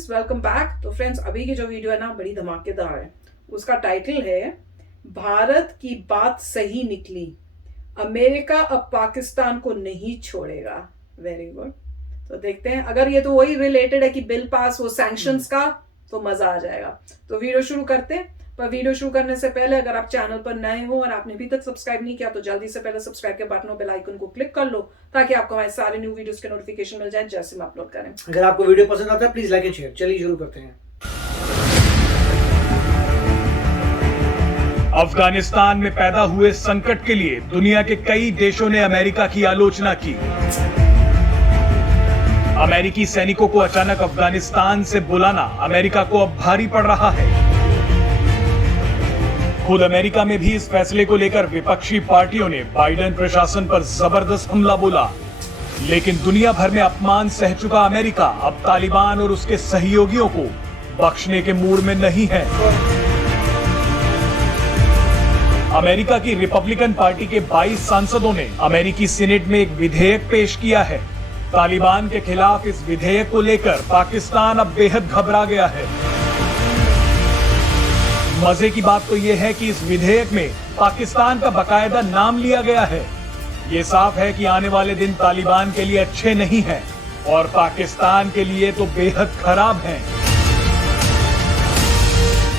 Friends, welcome back. तो friends, अभी की जो वीडियो है ना बड़ी धमाकेदार है। उसका टाइटल है भारत की बात सही निकली, अमेरिका अब पाकिस्तान को नहीं छोड़ेगा। Very good. तो देखते हैं, अगर ये तो वही रिलेटेड है कि बिल पास, वो सैंक्शंस का, तो मजा आ जाएगा। तो वीडियो शुरू करते हैं। पर वीडियो शुरू करने से पहले अगर आप चैनल पर नए हो और आपने अभी तक सब्सक्राइब नहीं किया तो जल्दी से पहले सब्सक्राइब के बटन और बेल आइकन को क्लिक कर लो, ताकि आपको हमारे सारे न्यू वीडियोस के नोटिफिकेशन मिल जाए जैसे हम अपलोड करें। अगर आपको वीडियो पसंद आता है प्लीज लाइक एंड शेयर। चलिए शुरू करते हैं। अफगानिस्तान में पैदा हुए संकट के लिए दुनिया के कई देशों ने अमेरिका की आलोचना की। अमेरिकी सैनिकों को अचानक अफगानिस्तान से बुलाना अमेरिका को अब भारी पड़ रहा है। खुद अमेरिका में भी इस फैसले को लेकर विपक्षी पार्टियों ने बाइडेन प्रशासन पर जबरदस्त हमला बोला। लेकिन दुनिया भर में अपमान सह चुका अमेरिका अब तालिबान और उसके सहयोगियों को बख्शने के मूड में नहीं है। अमेरिका की रिपब्लिकन पार्टी के 22 सांसदों ने अमेरिकी सीनेट में एक विधेयक पेश किया है। तालिबान के खिलाफ इस विधेयक को लेकर पाकिस्तान अब बेहद घबरा गया है। मजे की बात तो यह है कि इस विधेयक में पाकिस्तान का बाकायदा नाम लिया गया है। ये साफ है कि आने वाले दिन तालिबान के लिए अच्छे नहीं हैं और पाकिस्तान के लिए तो बेहद खराब हैं।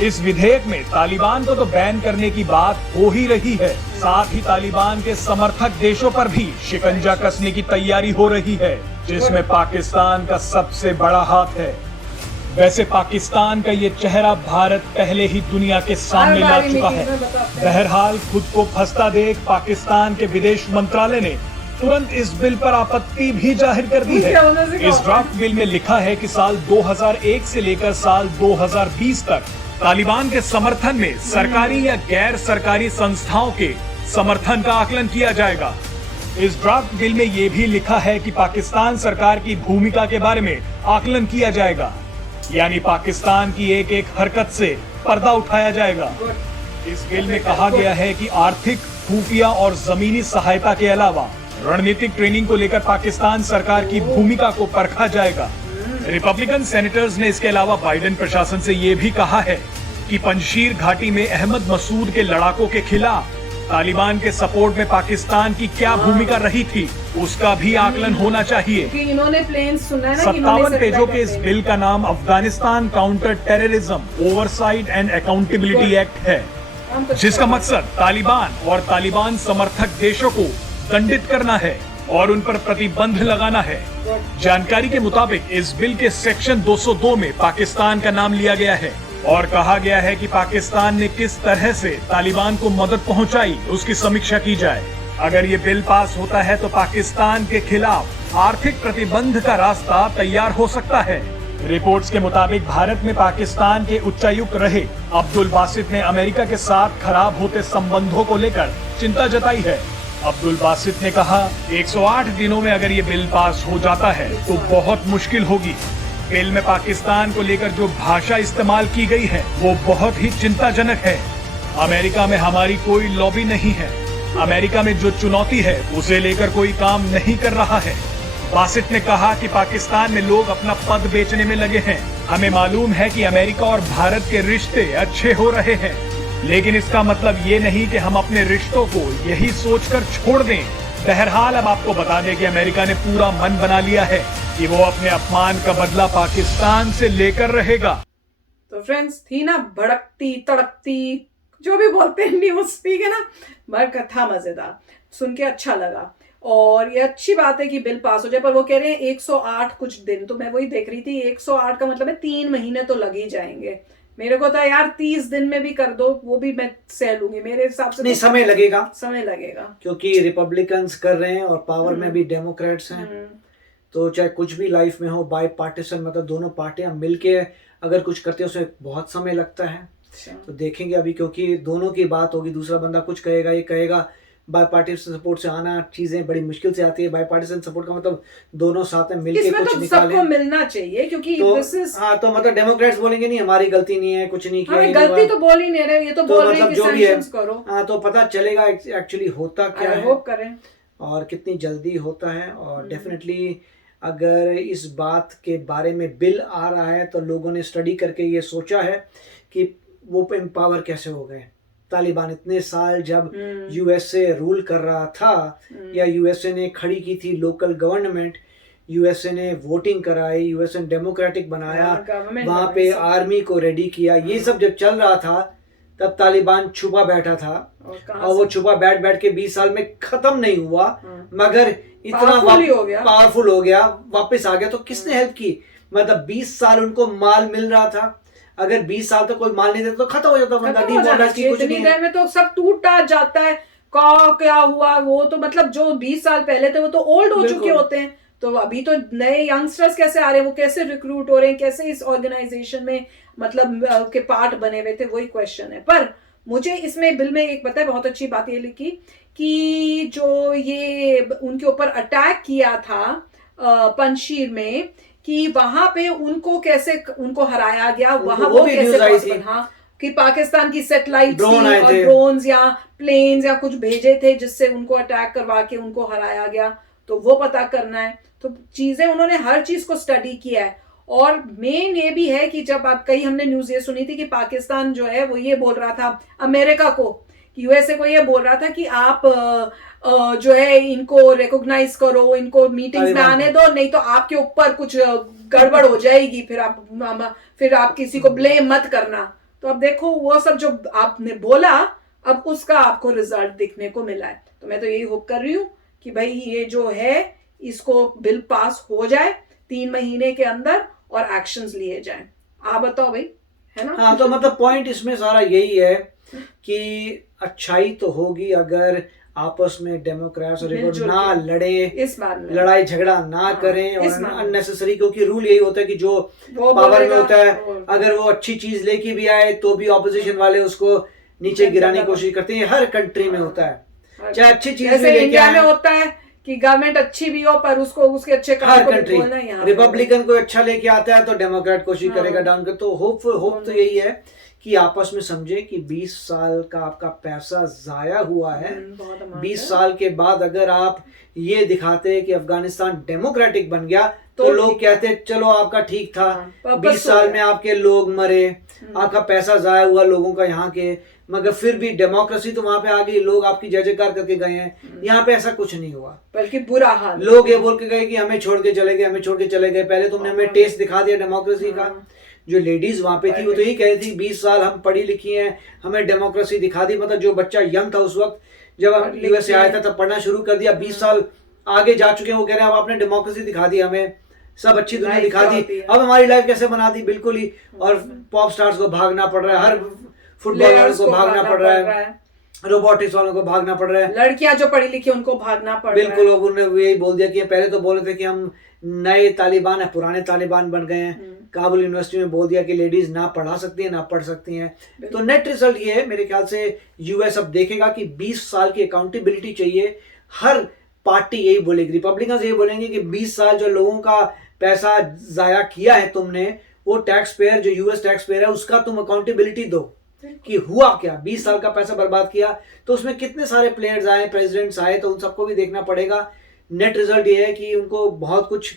इस विधेयक में तालिबान को तो बैन करने की बात हो ही रही है, साथ ही तालिबान के समर्थक देशों पर भी शिकंजा कसने की तैयारी हो रही है, जिसमें पाकिस्तान का सबसे बड़ा हाथ है। वैसे पाकिस्तान का ये चेहरा भारत पहले ही दुनिया के सामने ला चुका है। बहरहाल खुद को फंसता देख पाकिस्तान के विदेश मंत्रालय ने तुरंत इस बिल पर आपत्ति भी जाहिर कर दी है। इस ड्राफ्ट बिल में लिखा है कि साल 2001 से लेकर साल 2020 तक तालिबान के समर्थन में सरकारी या गैर सरकारी संस्थाओं के समर्थन का आकलन किया जाएगा। इस ड्राफ्ट बिल में ये भी लिखा है कि पाकिस्तान सरकार की भूमिका के बारे में आकलन किया जाएगा, यानी पाकिस्तान की एक एक हरकत से पर्दा उठाया जाएगा। इस बिल में कहा गया है कि आर्थिक, खुफिया और जमीनी सहायता के अलावा रणनीतिक ट्रेनिंग को लेकर पाकिस्तान सरकार की भूमिका को परखा जाएगा। रिपब्लिकन सेनेटर्स ने इसके अलावा बाइडेन प्रशासन से ये भी कहा है कि पंजशीर घाटी में अहमद मसूद के लड़ाकों के खिलाफ तालिबान के सपोर्ट में पाकिस्तान की क्या भूमिका रही थी, उसका भी आकलन होना चाहिए। इन्होंने प्लेन सुना है ना, 57 पेजों के इस बिल का नाम Afghanistan counter terrorism oversight and accountability act है, जिसका मकसद तालिबान और तालिबान समर्थक देशों को दंडित करना है और उन पर प्रतिबंध लगाना है। जानकारी के मुताबिक इस बिल के सेक्शन 202 में पाकिस्तान का नाम लिया गया है और कहा गया है कि पाकिस्तान ने किस तरह से तालिबान को मदद पहुंचाई, उसकी समीक्षा की जाए। अगर ये बिल पास होता है तो पाकिस्तान के खिलाफ आर्थिक प्रतिबंध का रास्ता तैयार हो सकता है। रिपोर्ट्स के मुताबिक भारत में पाकिस्तान के उच्चायुक्त रहे अब्दुल बासित ने अमेरिका के साथ खराब होते संबंधों को लेकर चिंता जताई है। अब्दुल बासित ने कहा, 108 दिनों में अगर ये बिल पास हो जाता है तो बहुत मुश्किल होगी। बिल में पाकिस्तान को लेकर जो भाषा इस्तेमाल की गई है वो बहुत ही चिंताजनक है। अमेरिका में हमारी कोई लॉबी नहीं है। अमेरिका में जो चुनौती है उसे लेकर कोई काम नहीं कर रहा है। बासित ने कहा कि पाकिस्तान में लोग अपना पद बेचने में लगे हैं। हमें मालूम है कि अमेरिका और भारत के रिश्ते अच्छे हो रहे हैं, लेकिन इसका मतलब ये नहीं कि हम अपने रिश्तों को यही सोचकर छोड़ दें। बहरहाल अब आपको बता दें कि अमेरिका ने पूरा मन बना लिया है कि वो अपने अपमान का बदला पाकिस्तान से लेकर रहेगा। तो फ्रेंड्स, थी ना भड़कती तड़कती, जो भी बोलते हैं न्यूज, ठीक है ना, मगर था मजेदार, सुन के अच्छा लगा। और ये अच्छी बात है कि बिल पास हो जाए, पर वो कह रहे हैं 108 कुछ दिन। तो मैं वही देख रही थी, 108 का मतलब है 3 महीने तो लग ही जाएंगे। मेरे को तो यार 30 दिन में भी कर दो, वो भी मैं सह लूंगी मेरे हिसाब से। नहीं, तो समय लगेगा, समय लगेगा, क्योंकि रिपब्लिकन्स कर रहे हैं और पावर में भी डेमोक्रेट्स हैं। तो चाहे कुछ भी लाइफ में हो, बाई पार्टीशन, मतलब दोनों पार्टियां मिलके अगर कुछ करती है उसमें बहुत समय लगता है। तो देखेंगे अभी, क्योंकि दोनों की बात होगी, दूसरा बंदा कुछ कहेगा, ये कहेगा। बाई पार्टीशन सपोर्ट से आना चीजें बड़ी मुश्किल से आती है। बाई पार्टीशन सपोर्ट का मतलब दोनों साथ में मिलके कुछ तो निकालें। सबको मिलना चाहिए, क्योंकि तो हाँ, तो मतलब डेमोक्रेट्स बोलेंगे नहीं हमारी गलती नहीं है, कुछ नहीं किया, गलती तो बोल ही नहीं रहे, ये तो बोल रहे हैं कि सैंक्शंस करो। हाँ, तो पता चलेगा एक्चुअली होता क्या है, होप करें और कितनी जल्दी होता है। और डेफिनेटली अगर इस बात के बारे में बिल आ रहा है तो लोगों ने स्टडी करके ये सोचा है कि वो एम्पावर कैसे हो गए। तालिबान इतने साल जब यूएसए रूल कर रहा था या यूएसए ने खड़ी की थी लोकल गवर्नमेंट, यूएसए ने वोटिंग कराई, यूएसए ने डेमोक्रेटिक बनाया, वहां पे आर्मी को रेडी किया, ये सब जब चल रहा था तब तालिबान छुपा बैठा था और वो छुपा बैठ बैठ के 20 साल में खत्म नहीं हुआ, मगर इतना पावरफुल हो गया, वापस आ गया। तो किसने हेल्प की? मतलब 20 साल उनको माल मिल रहा था, अगर 20 साल तक कोई माल नहीं देता तो खत्म हो जाता बंदा, डिमोक्रेसी कुछ नहीं है में तो सब टूटा जाता है। क्या हुआ वो तो मतलब जो 20 साल पहले थे वो तो ओल्ड हो चुके होते हैं, तो अभी तो नए यंगस्टर्स कैसे आ रहे हैं, वो कैसे रिक्रूट हो रहे हैं, कैसे इस ऑर्गेनाइजेशन में मतलब के पार्ट बने हुए थे, वही क्वेश्चन है। पर मुझे इसमें बिल में एक पता है बहुत अच्छी बात ये लिखी कि जो ये उनके ऊपर अटैक किया था पंजशीर में, कि वहां पे उनको कैसे उनको हराया गया, वहां वो कैसे हाँ कि पाकिस्तान की सैटेलाइट और ड्रोन्स या प्लेन्स या कुछ भेजे थे जिससे उनको अटैक करवा के उनको हराया गया, तो वो पता करना है। तो चीजें उन्होंने हर चीज को स्टडी किया है। और मेन ये भी है कि जब आप कई हमने न्यूज ये सुनी थी कि पाकिस्तान जो है वो ये बोल रहा था अमेरिका को, यूएसए को ये बोल रहा था कि आप जो है इनको रिकॉग्नाइज करो, इनको मीटिंग्स में आने दो, नहीं तो आपके ऊपर कुछ गड़बड़ हो जाएगी, फिर आप किसी को ब्लेम मत करना। तो अब देखो वो सब जो आपने बोला अब उसका आपको रिजल्ट दिखने को मिला है। तो मैं तो यही होप कर रही हूँ कि भाई ये जो है इसको बिल पास हो जाए 3 महीने के अंदर और एक्शंस लिए जाएं। आप बताओ भाई, है ना? हाँ, तो मतलब पॉइंट इसमें सारा यही है कि अच्छाई तो होगी अगर आपस में डेमोक्रेट्स और ना लड़े, इस बार में लड़ाई झगड़ा ना करें और अननेसेसरी, क्योंकि रूल यही होता है कि जो पावर में होता है अगर वो अच्छी चीज लेके भी आए तो भी ऑपोजिशन वाले उसको नीचे गिराने की कोशिश करते हैं। हर कंट्री में होता है, चाहे अच्छी चीज भी लेके इंडिया में होता है कि गवर्नमेंट अच्छी भी हो पर उसको उसके अच्छे काम को बोलना है। यहाँ रिपब्लिकन को अच्छा लेके आता है तो डेमोक्रेट कोशिश करेगा डाउन कर। तो होप तो यही है कि आपस में समझे कि 20 साल का आपका पैसा जाया हुआ है। 20 साल के बाद अगर आप ये दिखाते हैं कि अफगानिस्तान डेमोक्रेटिक बन गया तो लोग कहते चलो आपका ठीक था, 20 साल में आपके लोग मरे, आपका पैसा जाया हुआ लोगों का यहाँ के, मगर फिर भी डेमोक्रेसी तो वहां पे आ गई, लोग आपकी जय जयकार करके गए हैं। यहाँ पे ऐसा कुछ नहीं हुआ, बल्कि बुरा हाल। लोग ये बोल के गए कि हमें छोड़ के चले गए, हमें छोड़ के चले गए। पहले तुमने हमें टेस्ट दिखा दिया डेमोक्रेसी का। जो लेडीज वहां पे थी वो तो यही कह रही थी 20 साल हम पढ़ी लिखी हैं, हमें डेमोक्रेसी दिखा दी। मतलब जो बच्चा यंग था उस वक्त जब यूएसए आया था तब पढ़ना शुरू कर दिया, 20 साल आगे जा चुके हैं, वो कह रहे हैं अब आपने डेमोक्रेसी दिखा दी, हमें सब अच्छी दुनिया दिखा दी, अब हमारी लाइफ कैसे बना दी। बिल्कुल ही। और पॉप स्टार्स को भागना पड़ रहा है, हर फुटबॉलर्स को भागना पड़ रहा है, रोबोटिक्स वालों को भागना पड़ रहा है, लड़कियां जो पढ़ी लिखी उनको भागना पड़ रहा है। बिल्कुल। उन्होंने यही बोल दिया कि पहले तो बोले थे कि हम नए तालिबान है, पुराने तालिबान बन गए हैं। काबुल यूनिवर्सिटी में बोल दिया कि लेडीज ना पढ़ा सकती हैं ना पढ़ सकती हैं। तो नेट रिजल्ट ये है मेरे ख्याल से यूएस अब देखेगा कि 20 साल की अकाउंटेबिलिटी चाहिए। हर पार्टी यही बोलेगी, रिपब्लिकन यही बोलेंगे कि 20 साल जो लोगों का पैसा जाया किया है तुमने, वो टैक्स पेयर जो यूएस टैक्स पेयर है उसका तुम अकाउंटेबिलिटी दो कि हुआ क्या, 20 साल का पैसा बर्बाद किया तो उसमें कितने सारे प्लेयर्स आए, प्रेसिडेंट्स आए, तो उन सबको भी देखना पड़ेगा। नेट रिजल्ट ये है कि उनको बहुत कुछ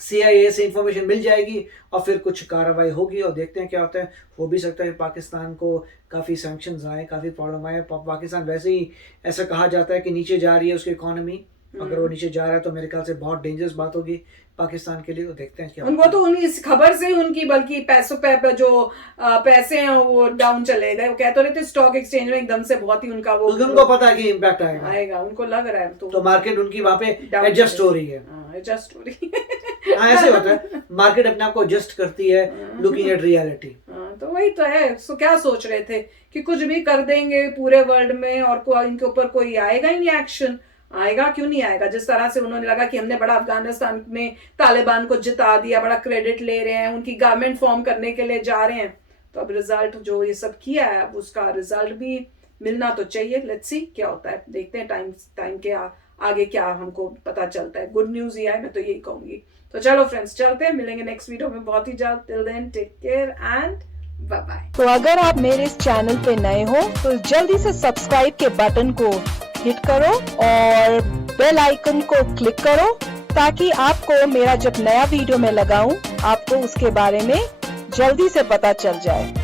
CIA से इंफॉर्मेशन मिल जाएगी और फिर कुछ कार्रवाई होगी और देखते हैं क्या होता है। हो भी सकता है पाकिस्तान को काफ़ी सैंक्शंस आए, काफ़ी प्रॉब्लम आए। पाकिस्तान वैसे ही ऐसा कहा जाता है कि नीचे जा रही है उसकी इकोनॉमी, अगर वो नीचे जा रहा है तो मेरे ख्याल से बहुत डेंजरस बात होगी पाकिस्तान के लिए। तो देखते हैं क्या उनको तो इस खबर से उनकी बल्कि पैसों पे जो पैसे हैं वो डाउन चले गए। वो कहते रहते स्टॉक एक्सचेंज में एकदम से बहुत ही उनका वो उनको पता है कि इम्पैक्ट आएगा, उनको लग रहा है। तो मार्केट उनकी वहाँ पे एडजस्ट हो रही है। एडजस्ट हो रही हाँ, ऐसे होता है, मार्केट अपने आप को एडजस्ट करती है लुकिंग एट रियलिटी। तो वही तो है। सो क्या सोच रहे थे कि कुछ भी कर देंगे पूरे वर्ल्ड में और इनके ऊपर कोई आएगा ही नहीं एक्शन। आएगा, क्यों नहीं आएगा? जिस तरह से उन्होंने लगा कि हमने बड़ा अफगानिस्तान में तालिबान को जिता दिया, बड़ा क्रेडिट ले रहे हैं, उनकी गवर्नमेंट फॉर्म करने के लिए जा रहे हैं, तो अब रिजल्ट जो ये सब किया है अब उसका रिजल्ट भी मिलना तो चाहिए। लेट्स सी क्या होता है, देखते हैं टाइम के आगे क्या हमको पता चलता है। गुड न्यूज ही है, मैं तो यही कहूंगी। तो चलो फ्रेंड्स, चलते हैं, मिलेंगे नेक्स्ट वीडियो में बहुत ही जल्द। Till then take care and bye bye. तो अगर आप मेरे इस चैनल पे नए हो तो जल्दी से सब्सक्राइब के बटन को हिट करो और बेल आइकन को क्लिक करो ताकि आपको मेरा जब नया वीडियो मैं लगाऊं आपको उसके बारे में जल्दी से पता चल जाए।